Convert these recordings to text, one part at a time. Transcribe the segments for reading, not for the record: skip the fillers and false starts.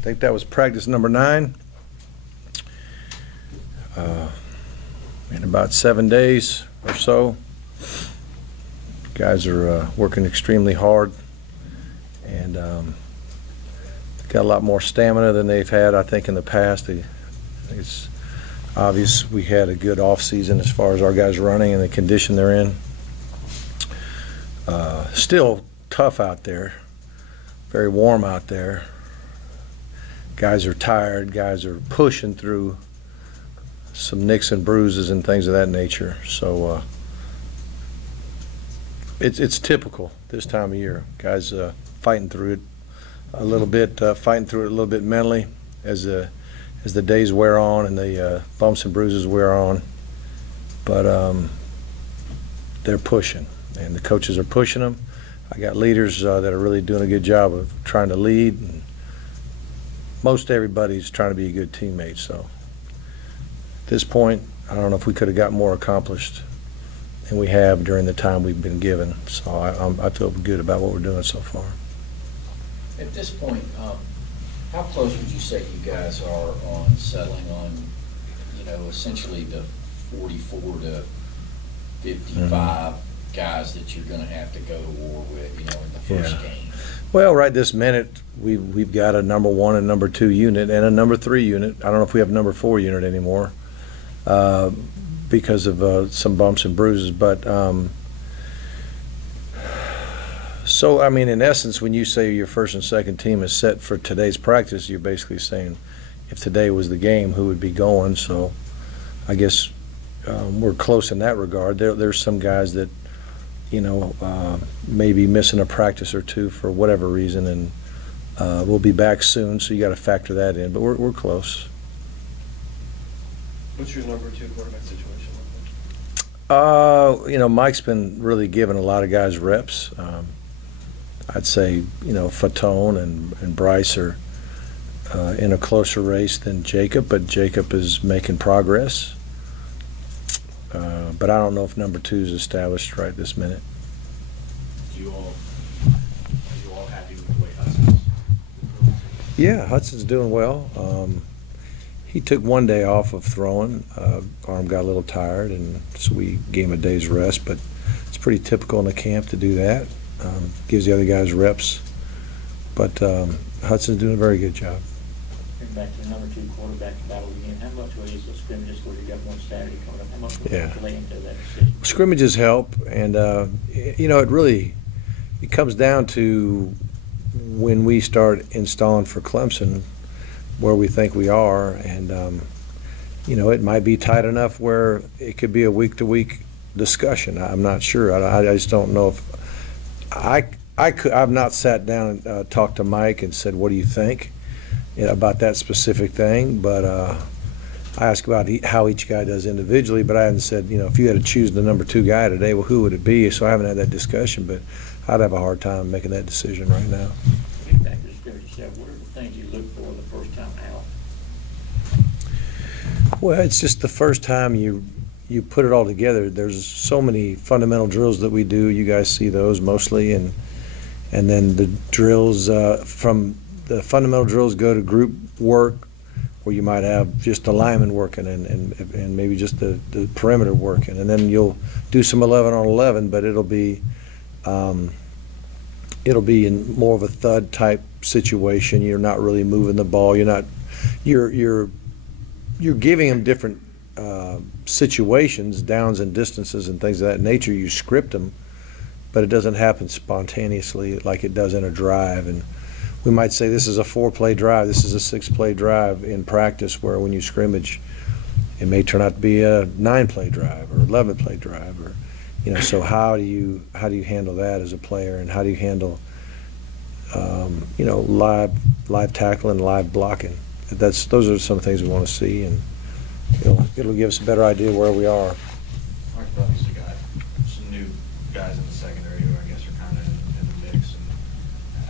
think that was practice number 9. In about 7 days or so. Guys are working extremely hard, and got a lot more stamina than they've had, I think, in the past. It's obvious we had a good off season as far as our guys running and the condition they're in. Still tough out there, very warm out there. Guys are tired, guys are pushing through some nicks and bruises and things of that nature. So it's typical this time of year. Guys fighting through it a little bit, mentally as the days wear on and the bumps and bruises wear on. But they're pushing, and the coaches are pushing them. I got leaders that are really doing a good job of trying to lead, and most everybody's trying to be a good teammate. So at this point, I don't know if we could have got more accomplished than we have during the time we've been given. So I feel good about what we're doing so far. At this point, how close would you say you guys are on settling on, essentially the 44 to 55 guys that you're going to have to go to war with, in the first game? Well, right this minute, we've got a number 1 and number 2 unit and a number 3 unit. I don't know if we have a number 4 unit anymore because of some bumps and bruises. But so, I mean, in essence, when you say your first and second team is set for today's practice, you're basically saying if today was the game, who would be going. So I guess we're close in that regard. There's some guys that, may be missing a practice or two for whatever reason, and we'll be back soon, so you got to factor that in. But we're close. What's your number 2 quarterback situation look like? Mike's been really giving a lot of guys reps. I'd say, Fatone and Bryce are in a closer race than Jacob, but Jacob is making progress. But I don't know if number 2 is established right this minute. Are you all happy with the way Hudson's? Yeah, Hudson's doing well. He took 1 day off of throwing. Arm got a little tired, and so we gave him a day's rest. But it's pretty typical in the camp to do that. Gives the other guys reps. But Hudson's doing a very good job. Back to the number 2 quarterback battle again. How much will these scrimmages, where you got one Saturday coming up, how much will you play into that decision? Scrimmages help, and it comes down to when we start installing for Clemson where we think we are, and it might be tight enough where it could be a week-to-week discussion. I'm not sure. I just don't know if I've not sat down and talked to Mike and said, what do you think about that specific thing, but I asked about how each guy does individually, but I haven't said, if you had to choose the number 2 guy today, well, who would it be? So I haven't had that discussion, but I'd have a hard time making that decision right now. Getting back to the scrimmage yourself, what are the things you look for the first time out? Well, it's just the first time you put it all together. There's so many fundamental drills that we do. You guys see those mostly, and then the drills from the fundamental drills go to group work, where you might have just the lineman working and maybe just the perimeter working, and then you'll do some 11 on 11, but it'll be in more of a thud type situation. You're not really moving the ball. You're giving them different situations, downs and distances and things of that nature. You script them, but it doesn't happen spontaneously like it does in a drive. And we might say this is a 4-play drive, this is a 6-play drive in practice, where when you scrimmage, it may turn out to be a 9-play drive or 11-play drive, or so how do you handle that as a player, and how do you handle live tackling, live blocking? Those are some things we want to see, and it'll give us a better idea where we are. Mark's obviously got some new guys in the secondary who I guess are kind of in the mix. And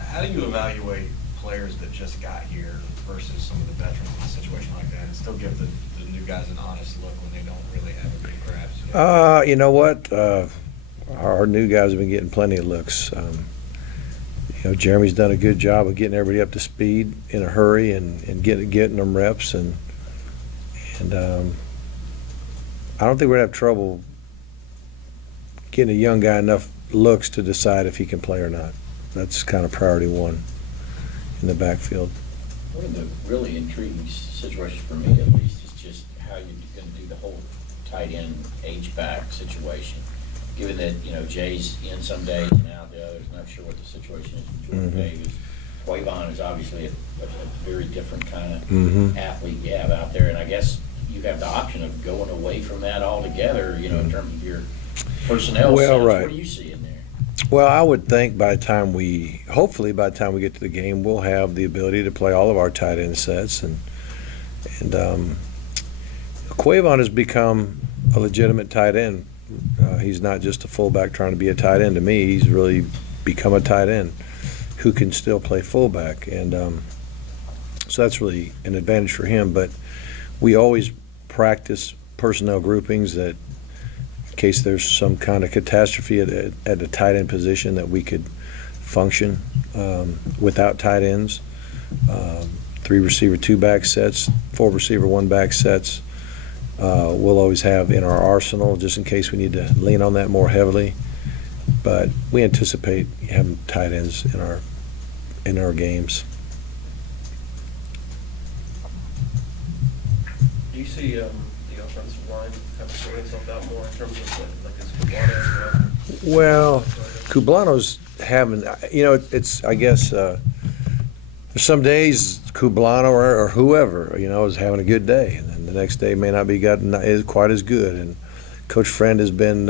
how do you evaluate players that just got here versus some of the veterans in a situation like that, and still give the new guys an honest look when they don't really have a big grasp? You know what? Our new guys have been getting plenty of looks. Jeremy's done a good job of getting everybody up to speed in a hurry and getting them reps, and I don't think we're gonna have trouble getting a young guy enough looks to decide if he can play or not. That's kind of priority one in the backfield. One of the really intriguing situations for me, at least, is just how you're going to do the whole tight end H-back situation. Given that, Jay's in some days and out the others, not sure what the situation is with Jordan Davis. Quavon is obviously a very different kind of athlete you have out there, and I guess you have the option of going away from that altogether, in terms of your personnel sense. Right. What do you see in there? Well, I would think hopefully by the time we get to the game, we'll have the ability to play all of our tight end sets, and Quavon has become a legitimate tight end. He's not just a fullback trying to be a tight end. To me, he's really become a tight end who can still play fullback, and so that's really an advantage for him. But we always practice personnel groupings that, in case there's some kind of catastrophe at the tight end position, that we could function without tight ends. 3 receiver, 2 back sets, 4 receiver, 1 back sets. We'll always have in our arsenal just in case we need to lean on that more heavily. But we anticipate having tight ends in our games. Do you see the offensive line kind of sorting itself out more in terms of like his Kublano? Well, Kublano's having, it's I guess there's some days Kublano or whoever, is having a good day, and then the next day may not be quite as good. And Coach Friend has been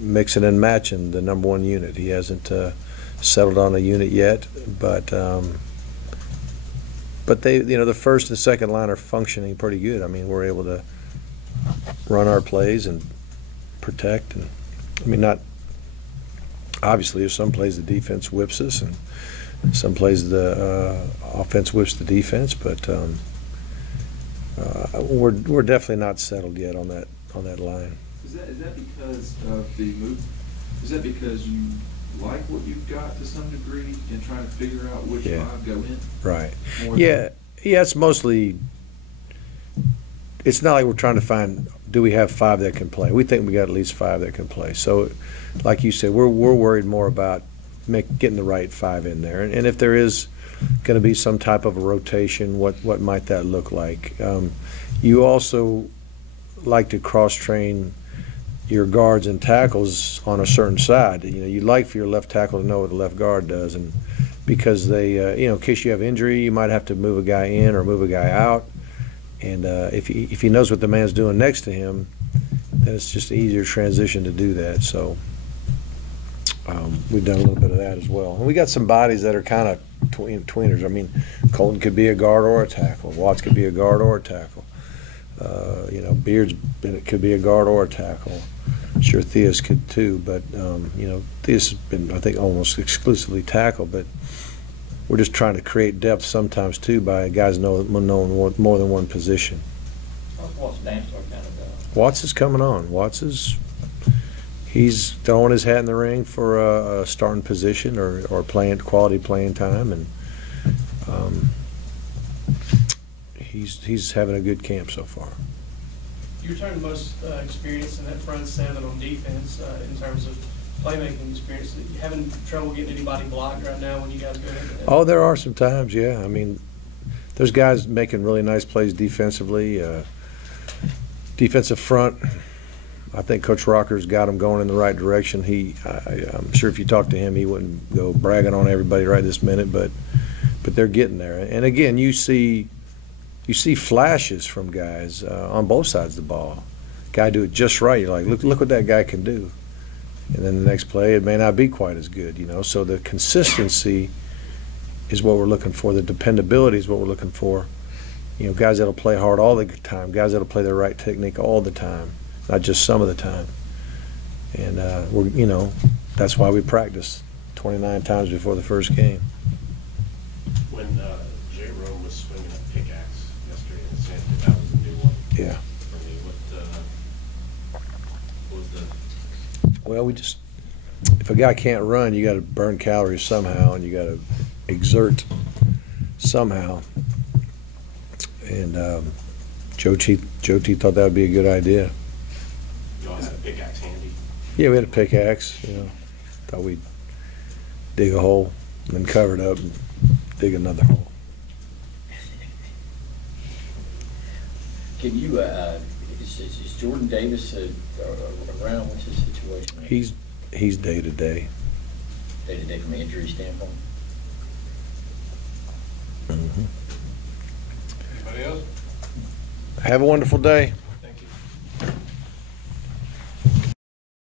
mixing and matching the number 1 unit. He hasn't settled on a unit yet, but they, the first and second line are functioning pretty good. I mean, we're able to run our plays and protect, and not obviously there's some plays the defense whips us, and some plays the offense whips the defense, but we're definitely not settled yet on that line. Is that because of the move? Is that because you like what you've got to some degree and trying to figure out which 5 go in? Right. Yeah. It's mostly. It's not like we're trying to find, do we have 5 that can play? We think we got at least 5 that can play. So, like you said, we're worried more about getting the right 5 in there, and if there is going to be some type of a rotation, what might that look like? You also like to cross-train your guards and tackles on a certain side. You'd like for your left tackle to know what the left guard does, and because they, in case you have injury, you might have to move a guy in or move a guy out, and if he knows what the man's doing next to him, then it's just an easier transition to do that. So we've done a little bit of that as well. And we got some bodies that are kind of tweeners. I mean, Colton could be a guard or a tackle. Watts could be a guard or a tackle. Beards could be a guard or a tackle. Sure, Theus could too, but Theus has been, I think, almost exclusively tackle. But we're just trying to create depth sometimes too by guys knowing more than one position. Watts is coming on. He's throwing his hat in the ring for a starting position or quality playing time, and he's having a good camp so far. You're talking most experience in that front 7 on defense in terms of playmaking experience. You having trouble getting anybody blocked right now when you guys go into that? Oh, there are some times, yeah. I mean, there's guys making really nice plays defensively. Defensive front, I think Coach Rocker's got him going in the right direction. I'm sure if you talk to him, he wouldn't go bragging on everybody right this minute, but they're getting there. And again, you see flashes from guys on both sides of the ball. Guy do it just right. You're like, look what that guy can do. And then the next play, it may not be quite as good, So the consistency is what we're looking for. The dependability is what we're looking for. Guys that'll play hard all the time. Guys that'll play the right technique all the time, not just some of the time. And that's why we practice 29 times before the first game. When Jay Rome was swinging a pickaxe yesterday in Santa, that was a new one. Yeah. For me, what was the? Well, if a guy can't run, you got to burn calories somehow, and you got to exert somehow. And Joe T thought that would be a good idea. Y'all had a pickaxe handy? Yeah, we had a pickaxe. You know, thought we'd dig a hole and then cover it up and dig another hole. Can you, is Jordan Davis around? What's his situation? He's day to day. Day to day from an injury standpoint? Mm-hmm. Anybody else? Have a wonderful day.